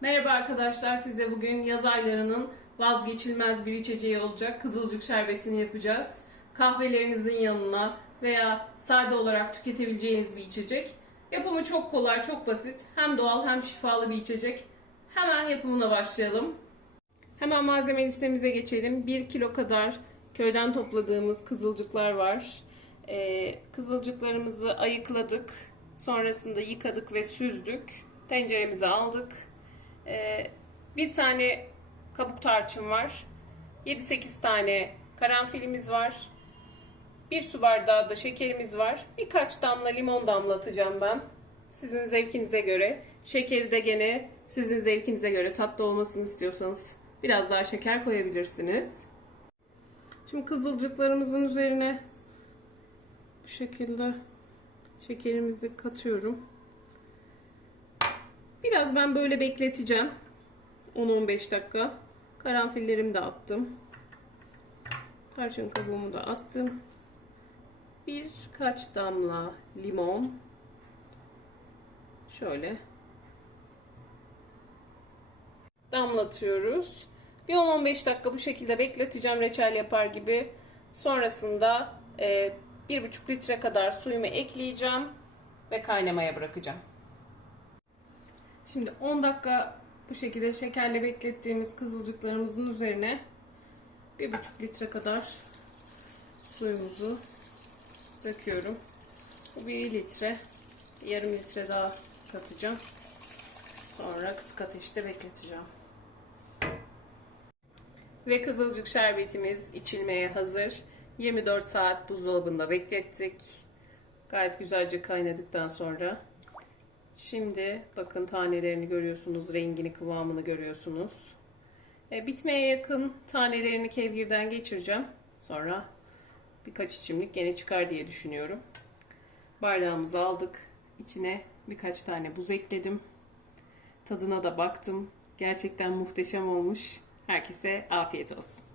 Merhaba arkadaşlar, size bugün yaz aylarının vazgeçilmez bir içeceği olacak kızılcık şerbetini yapacağız. Kahvelerinizin yanına veya sade olarak tüketebileceğiniz bir içecek. Yapımı çok kolay, çok basit. Hem doğal hem şifalı bir içecek. Hemen yapımına başlayalım. Hemen malzeme listemize geçelim. 1 kilo kadar köyden topladığımız kızılcıklar var. Ee, kızılcıklarımızı ayıkladık. Sonrasında yıkadık ve süzdük. Tenceremize aldık. Ee, bir tane kabuk tarçın var. 7-8 tane karanfilimiz var. Bir su bardağı da şekerimiz var. Birkaç damla limon damlatacağım ben. Sizin zevkinize göre. Şekeri de gene sizin zevkinize göre tatlı olmasını istiyorsanız biraz daha şeker koyabilirsiniz. Şimdi kızılcıklarımızın üzerine bu şekilde şekerimizi katıyorum. Biraz ben böyle bekleteceğim. 10-15 dakika. Karanfillerimi de attım. Tarçın kabuğumu da attım. Birkaç damla limon. Şöyle damlatıyoruz. Bir 10-15 dakika bu şekilde bekleteceğim reçel yapar gibi. Sonrasında e, 1,5 litre kadar suyumu ekleyeceğim ve kaynamaya bırakacağım. Şimdi 10 dakika bu şekilde şekerle beklettiğimiz kızılcıklarımızın üzerine 1,5 litre kadar suyumuzu döküyorum. Bu 1 litre, yarım litre daha katacağım. Sonra kısık ateşte bekleteceğim. Ve kızılcık şerbetimiz içilmeye hazır. 24 saat buzdolabında beklettik. Gayet güzelce kaynadıktan sonra Şimdi bakın tanelerini görüyorsunuz, rengini, kıvamını görüyorsunuz. E, bitmeye yakın tanelerini kevgirden geçireceğim. Sonra birkaç içimlik gene çıkar diye düşünüyorum. Bardağımızı aldık. İçine birkaç tane buz ekledim. Tadına da baktım. Gerçekten muhteşem olmuş. Herkese afiyet olsun.